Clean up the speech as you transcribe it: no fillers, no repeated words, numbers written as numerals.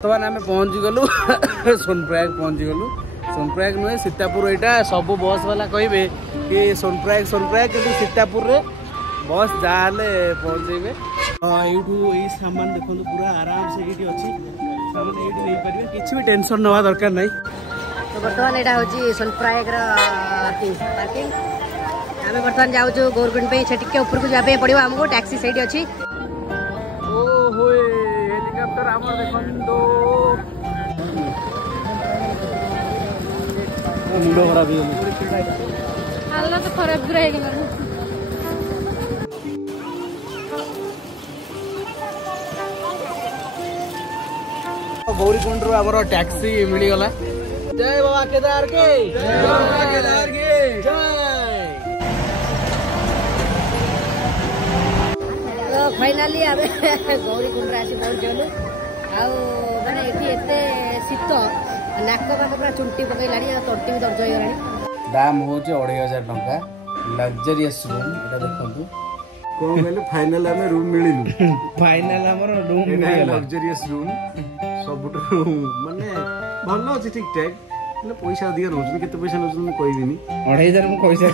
बर्तमान आम पहुँच गलु सोनप्रयाग पहुँच गलु। सोनप्रयाग नुहे सीतापुर यहाँ सब बस वाला कहे कि सोनप्रयाग सोनप्रयाग कि सीतापुर रे बस जहाँ पहुँचे। यू सामान देखो पूरा आराम से ये अच्छी सामान ये नहीं पारे किसी भी टेंशन नवा दरकार नहीं। तो बर्तमान यहाँ हूँ सोनप्रयाग पार्किंग आम बर्तमान जाऊँ गवर्नमेंट पे टे ऊपर को जावाई पड़ो आमको टैक्सी से अच्छी हेलिकॉप्टर आमर देखो मुंड खराब हालत खराब पूरा गौरीकुंड रू आमर टैक्सी मिलगला। जय बाबा केदार के जय बाबा केदार के जय। तो फाइनाली आम गौरीकुंड आसी पहुँचलु आने ये शीत नाक पाख पूरा चुंटी पकईला तंटी भी दर्ज हो दाम हूँ 2500 टंका लग्जरियस रूम ये देखो कौन कहले फाइनल आम रूम मिलू फाइनल आमर रूम लग्जरियस रूम सब माने भल अच्छे ठीक ठाक पैसा अधिक नौ के पैसा नौ कहबी 2500 पैसा